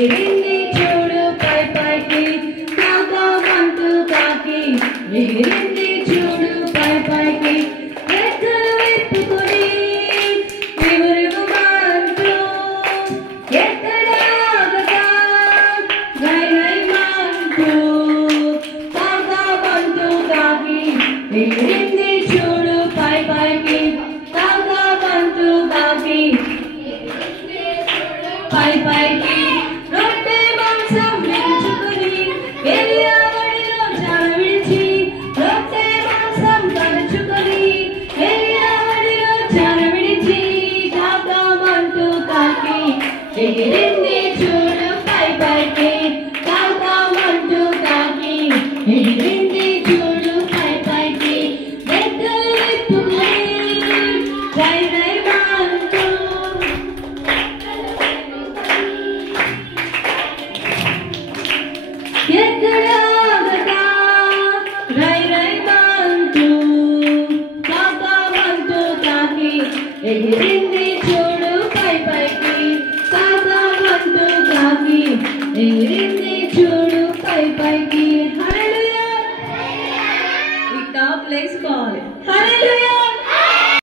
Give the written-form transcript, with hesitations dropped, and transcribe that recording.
ఎగిరింది చూడు పై పైకి కాకామంటూ కాకి ఎగిరింది చూడు పై పైకి రెక్కలు విప్పుకొని ఎగురుమంటూ ఎక్కడాగగా గై గై మంటూ కాకామంటూ కాకి ఎగిరింది చూడు పై పైకి కాకామంటూ కాకి పై పైకి రొట్టె మాంసం పెంచుకొని ఎలియావడిలో చాల విడిచి రొట్టె మాంసం పరుచుకొని ఎలియావడిలో చాల విడిచి కాకామంటూ కాకి ఎగిరింది చూడు పై పైకి కాకామంటూ కాకి ఎగిరింది చూడు పై పైకి రెక్కలు విప్పుకొని గై గై మంటూ ఎక్కడాగగా రై రై మంటూ కాకామంటూ కాకి ఎగిరింది చూడు పై పైకి కాకామంటూ కాకి ఎగిరింది చూడు పై పైకి హల్లెలూయా ఈ టాప్ లేసుకోవాలి హల్లెలూయా